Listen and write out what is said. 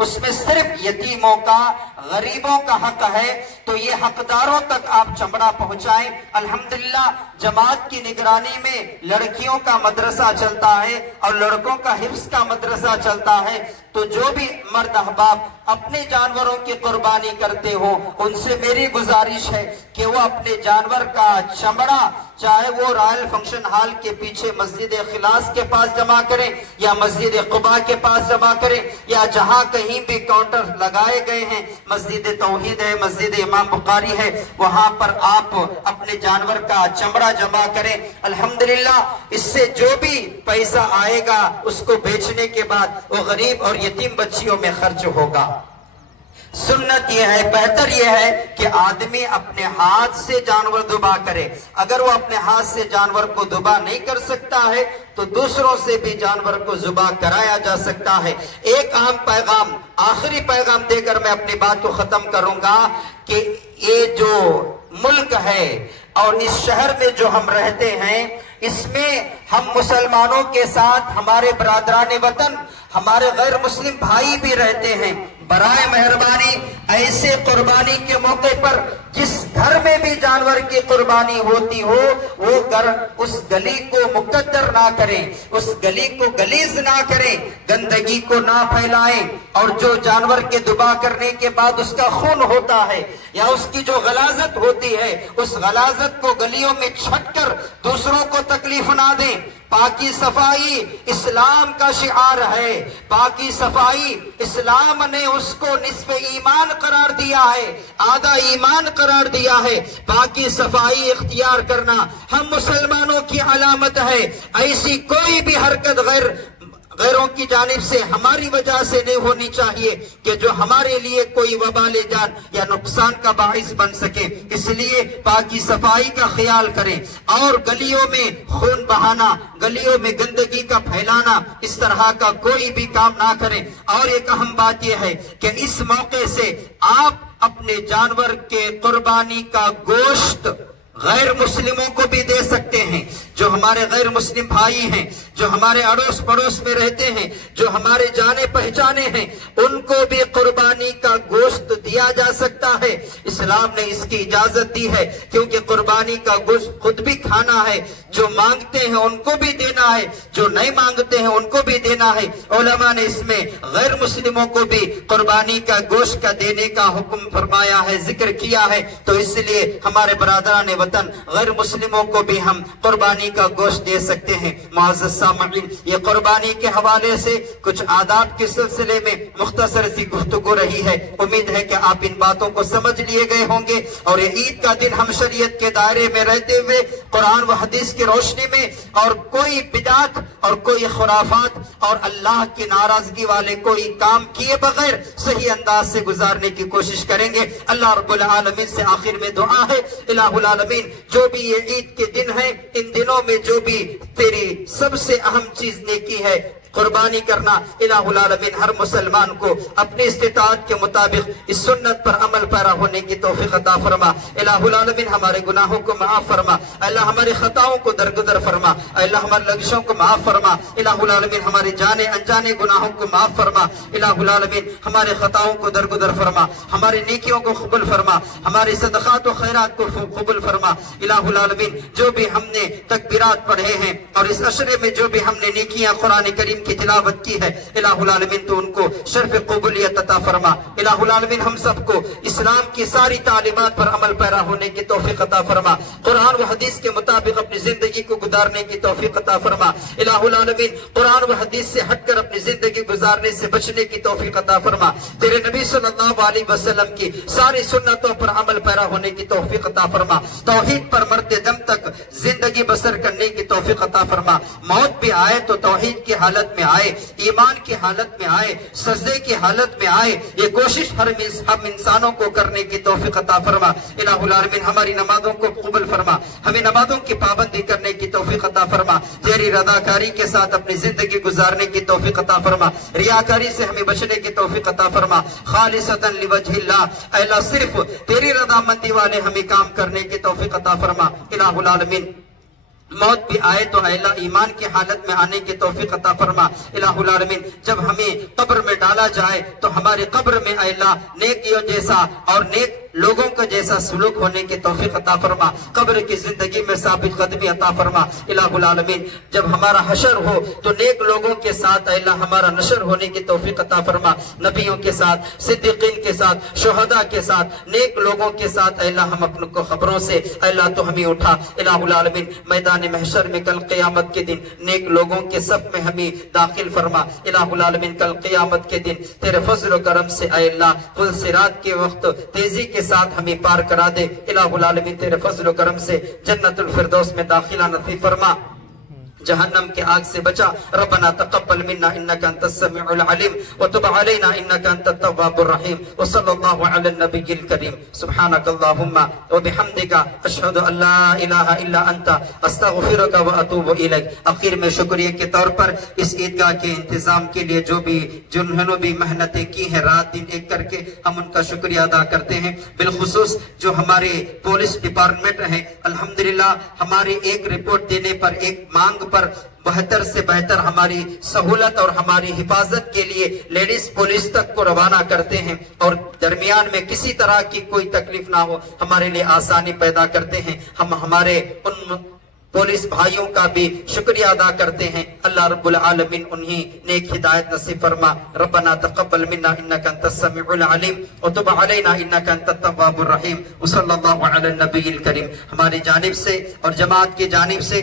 उसमें सिर्फ यतीमों का, गरीबों का हक है, तो ये हकदारों तक आप चमड़ा पहुंचाएं। अल्हम्दुलिल्लाह जमात की निगरानी में लड़कियों का मदरसा चलता है और लड़कों का हिफ्ज का मदरसा चलता है। तो जो भी मर्द अहबाब अपने जानवरों की कुर्बानी करते हो, उनसे मेरी गुजारिश है कि वो अपने जानवर का चमड़ा चाहे वो रॉयल फंक्शन हॉल के पीछे मस्जिद खिलास के पास जमा करें या मस्जिद कुबा के पास जमा करें, या जहां कहीं भी काउंटर लगाए गए हैं, मस्जिद तौहीद है, मस्जिद इमाम बुखारी है, वहां पर आप अपने जानवर का चमड़ा जमा करें। अल्हम्दुलिल्लाह इससे जो भी पैसा आएगा उसको बेचने के बाद वो गरीब और यतीम बच्चियों में खर्च होगा। सुन्नत यह है, बेहतर यह है कि आदमी अपने हाथ से जानवर दुबा करे। अगर वो अपने हाथ से जानवर को दुबा नहीं कर सकता है तो दूसरों से भी जानवर को जुबा कराया जा सकता है। एक अहम पैगाम, आखिरी पैगाम देकर मैं अपनी बात को खत्म करूंगा कि ये जो मुल्क है और इस शहर में जो हम रहते हैं, इसमें हम मुसलमानों के साथ हमारे बरादरान वतन, हमारे गैर मुस्लिम भाई भी रहते हैं। बराए मेहरबानी ऐसे कुर्बानी के मौके पर जिस घर में भी जानवर की कुर्बानी होती हो, वो घर उस गली को मुकद्दर ना करें, उस गली को गलीज ना करें, गंदगी को ना फैलाएं। और जो जानवर के दुबा करने के बाद उसका खून होता है या उसकी जो गलाजत होती है, उस गलाजत को गलियों में छटकर दूसरों को तकलीफ ना दें। पाकी सफाई इस्लाम का शिआर है। पाकी सफाई इस्लाम ने उसको निस्फ़े ईमान करार दिया है, आधा ईमान करार दिया है। पाकी सफाई इख्तियार करना हम मुसलमानों की अलामत है। ऐसी कोई भी हरकत गैरों की जानिब से हमारी वजह से नहीं होनी चाहिए कि जो हमारे लिए कोई वबाले जान या नुकसान का बाइस बन सके। इसलिए पाकी सफाई का ख्याल करें और गलियों में खून बहाना, गलियों में गंदगी का फैलाना, इस तरह का कोई भी काम ना करें। और एक अहम बात यह है कि इस मौके से आप अपने जानवर के कुर्बानी का गोश्त गैर मुस्लिमों को भी दे सकते हैं। जो हमारे गैर मुस्लिम भाई हैं, जो हमारे अड़ोस पड़ोस में रहते हैं, जो हमारे जाने पहचाने हैं, उनको भी कुर्बानी का गोश्त दिया जा सकता है। इस्लाम ने इसकी इजाजत दी है, क्योंकि कुर्बानी का गोश्त खुद भी खाना है। जो मांगते हैं उनको भी देना है, जो नहीं मांगते हैं उनको भी देना है। उलमा ने इसमें गैर मुस्लिमों को भी कुर्बानी का गोश्त का देने का हुक्म फरमाया है, जिक्र किया है। तो इसलिए हमारे बरादरान वतन गैर मुस्लिमों को भी हम कुर्बानी का गोश्त दे सकते हैं। मुअज़्ज़ज़ सामईन, ये कुर्बानी के हवाले से कुछ आदाब के सिलसिले में मुख्तसर सी गुफ्तगू रही है। उम्मीद है कि आप इन बातों को समझ लिए गए होंगे और ये ईद का दिन हम शरीयत के दायरे में रहते हुए कुरान व हदीस की रोशनी में और कोई बिदात और कोई खुराफात और अल्लाह की नाराजगी वाले कोई काम किए बगैर सही अंदाज से गुजारने की कोशिश करेंगे। अल्लाह रब्बुल आलमीन से आखिर में दुआ है, इलाहुल आलमीन जो भी ये ईद के दिन है, इन दिनों में जो भी तेरी सबसे अहम चीज नेकी है कुर्बानी करना, इलाहुल आलमीन हर मुसलमान को अपनी इस्तिताअत के मुताबिक इस सुन्नत पर अमल पैरा होने की तौफीक अता फरमा। इलाहुल आलमीन हमारे गुनाहों को माफ फरमा, अल्लाह हमारी खताओं को दरगुदर फरमा, अल्लाह हमारे लग़ज़ों को माफ फरमा। इलाहुल आलमीन हमारे जाने अनजाने गुनाहों को माफ फरमा। इलाहुल आलमीन हमारे खताओं को दरगुदर फरमा, हमारी नेकियों को कबूल फरमा, हमारे सदक़ात व खैरात को कबूल फरमा। इलाहुल आलमीन जो भी हमने तकबीरात पढ़े हैं और इस अशरे में जो भी हमने नेकियां कुरान करीम की तिलावत की है, इलाहुल आलमीन तो उनको शर्फ कबूलियत अता फरमा। इलाहुल आलमीन हम सबको इस्लाम की सारी तालीमात पर अमल पैरा होने की तौफीक अता फरमा, कुरान व हदीस के मुताबिक अपनी जिंदगी को गुजारने की तौफीक अता फरमा। इलाहुल आलमीन कुरान व हदीस से हटकर अपनी जिंदगी गुजारने से बचने की तौफीक अता फरमा। तेरे नबी सल्लल्लाहु अलैहि वसल्लम की सारी सुन्नतों पर अमल पैरा होने की तौफीक अता फरमा। तौहीद पर मरते दम तक जिंदगी बसर करने की तौफीक अता फरमा। मौत भी आए तो तौहीद की हालत में आए, ईमान की हालत में आए, सजदे की हालत में आए, ये कोशिश हम इंसानों को करने की तौफीक अता फरमा। इलाहुल आलमीन हमारी नमाजों को कबूल फरमा, हमें नमाजों की पाबंदी करने की तौफीक अता फरमा। तेरी रज़ाकारी के साथ अपनी जिंदगी गुजारने की तौफीक अता फरमा। रियाकारी से हमें बचने की तौफीक अता फरमा। खालिसतन लिवजहिल्लाह, अल्लाह सिर्फ तेरी रज़ामंदी वाले हमें काम करने की तौफीक अता फरमा। इलाहुल आलमीन मौत भी आए तो अल्लाह ईमान की हालत में आने की तौफीक अता फरमा। इलाहुल आलमीन जब हमें कब्र में डाला जाए तो हमारे कब्र में अल्लाह नेकियों जैसा और नेक लोगों का जैसा सुलूक होने की तौफीक अता फरमा। कब्र की जिंदगी में साबित कदमी अता फरमा। इलाहुल आलमीन जब हमारा हशर हो तो नेक लोगों के साथ अल्लाह हमारा नशर होने की तौफीक अता फरमा। नबियों के साथ, सिद्दीकीन के साथ, शुहदा के साथ, नेक लोगों के साथ अल्लाह हम अपने को खबरों से अल्लाह तो हमें उठा। इलाहुल आलमीन मैदान महशर में कल क़यामत के दिन नेक लोगों के सफ में हमें दाखिल फरमा। इलाहुल आलमीन कल क़यामत के दिन तेरे फज़ल और करम से अल्लाह कुल सिरात के वक्त तेजी के साथ हमें पार करा दे। इलाहुल आलमीन तेरे फज़ल और करम से जन्नतुल फिरदौस में दाखिला नसीब फरमा, जहन्नम के आग से बचा। रब्बना तक़ब्बल मिन्ना इन्नका अंतस समीउल अलीम व तुब अलैना इन्नका अंतत तव्वाबुर रहीम व सल्लल्लाहु अला नबिय्यिल करीम। सुब्हानकल्लाहुम्मा व बिहम्दिका अशहदु अल्ला इलाहा इल्ला अंता अस्तगफिरुका व अतूबु इलैक। आखिर में शुक्रिया के तौर पर इस ईदगाह के इंतजाम के लिए जिन्होंने भी मेहनतें की हैं रात दिन एक करके, हम उनका शुक्रिया अदा करते हैं। बिलखुसूस जो हमारे पुलिस डिपार्टमेंट है, अल्हम्दुलिल्लाह हमारी एक रिपोर्ट देने पर, एक मांग पर बेहतर से बेहतर हमारी सहूलत और हमारी हिफाजत के लिए लेडीज पुलिस तक को रवाना करते हैं और दरमियान में किसी तरह की कोई तकलीफ ना हो हमारे लिए आसानी पैदा करते हैं। हम हमारे उन पुलिस भाइयों का भी शुक्रिया अदा करते हैं। अल्लाह रब्बुल आलमीन उन्हीं नेक हिदायत नसीब फरमा। रब्बना तक़ब्बल मिन्ना इन्नका अंतस समीउल अलीम व तुब अलैना इन्नका अंतत तव्वाबुर रहीम व सल्लल्लाहु अला नबिय्यिल करीम। हमारी जानिब से और जमात की जानिब से